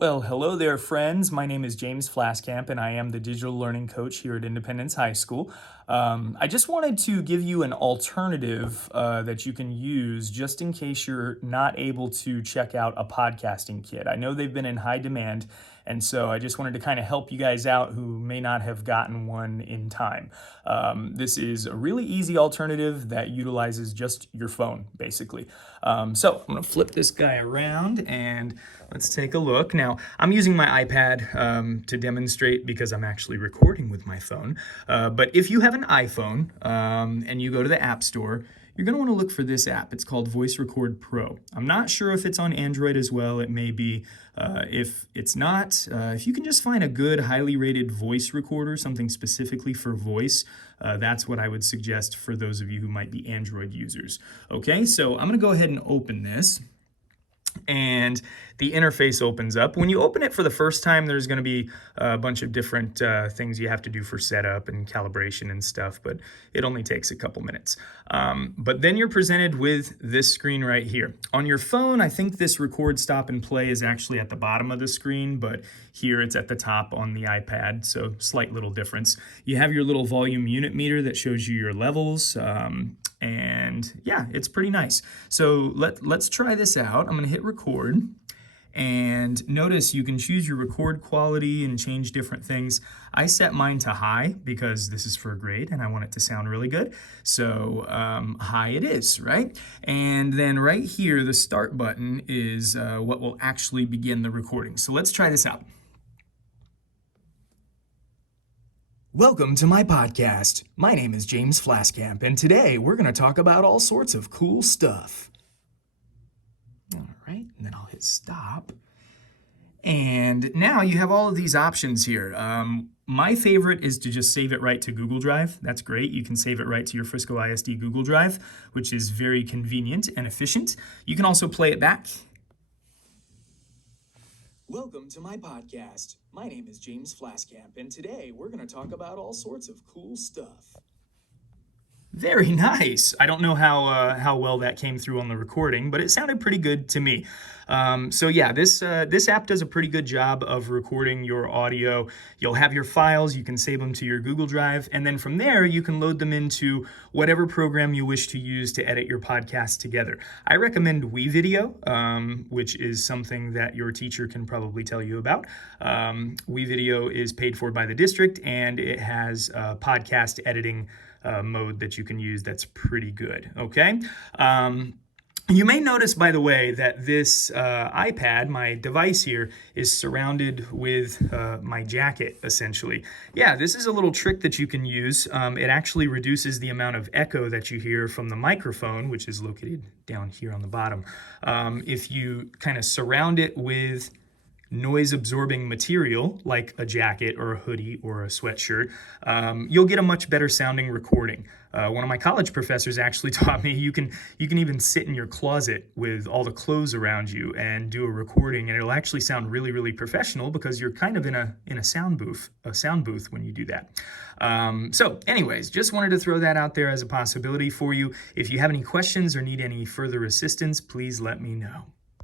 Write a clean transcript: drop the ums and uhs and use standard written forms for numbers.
Well, hello there, friends. My name is James Flaskamp, and I am the digital learning coach here at Independence High School. I just wanted to give you an alternative that you can use just in case you're not able to check out a podcasting kit. I know they've been in high demand, and so I just wanted to kind of help you guys out who may not have gotten one in time. This is a really easy alternative that utilizes just your phone, basically. So I'm going to flip this guy around and let's take a look. Now, I'm using my iPad to demonstrate because I'm actually recording with my phone. But if you have an iPhone and you go to the App Store, you're going to want to look for this app. It's called Voice Record Pro. I'm not sure if it's on Android as well. It may be. If it's not, if you can just find a good, highly rated voice recorder, something specifically for voice, that's what I would suggest for those of you who might be Android users. Okay, so I'm going to go ahead and open this. And the interface opens up. When you open it for the first time, there's going to be a bunch of different things you have to do for setup and calibration and stuff, but it only takes a couple minutes. But then you're presented with this screen right here. On your phone, I think this record, stop, and play is actually at the bottom of the screen, but here it's at the top on the iPad, so slight little difference. You have your little volume unit meter that shows you your levels, and yeah, it's pretty nice. So let's try this out. I'm going to hit record. And notice you can choose your record quality and change different things. I set mine to high because this is for a grade and I want it to sound really good. So high it is, right? And then right here, the start button is what will actually begin the recording. So let's try this out. Welcome to my podcast. My name is James Flaskamp, and today we're going to talk about all sorts of cool stuff. All right, and then I'll hit stop. And now you have all of these options here. My favorite is to just save it right to Google Drive. That's great. You can save it right to your Frisco ISD Google Drive, which is very convenient and efficient. You can also play it back. Welcome to my podcast. My name is James Flaskamp, and today we're going to talk about all sorts of cool stuff. Very nice. I don't know how well that came through on the recording, but it sounded pretty good to me. So yeah, this app does a pretty good job of recording your audio. You'll have your files, you can save them to your Google Drive, and then from there you can load them into whatever program you wish to use to edit your podcast together. I recommend WeVideo, which is something that your teacher can probably tell you about. WeVideo is paid for by the district, and it has podcast editing mode that you can use that's pretty good, okay? You may notice, by the way, that this iPad, my device here, is surrounded with my jacket, essentially. Yeah, this is a little trick that you can use. It actually reduces the amount of echo that you hear from the microphone, which is located down here on the bottom. If you kind of surround it with noise-absorbing material like a jacket or a hoodie or a sweatshirt, you'll get a much better sounding recording. One of my college professors actually taught me you can even sit in your closet with all the clothes around you and do a recording, and it'll actually sound really, really professional because you're kind of in a sound booth when you do that. So anyways, just wanted to throw that out there as a possibility for you. If you have any questions or need any further assistance, please let me know.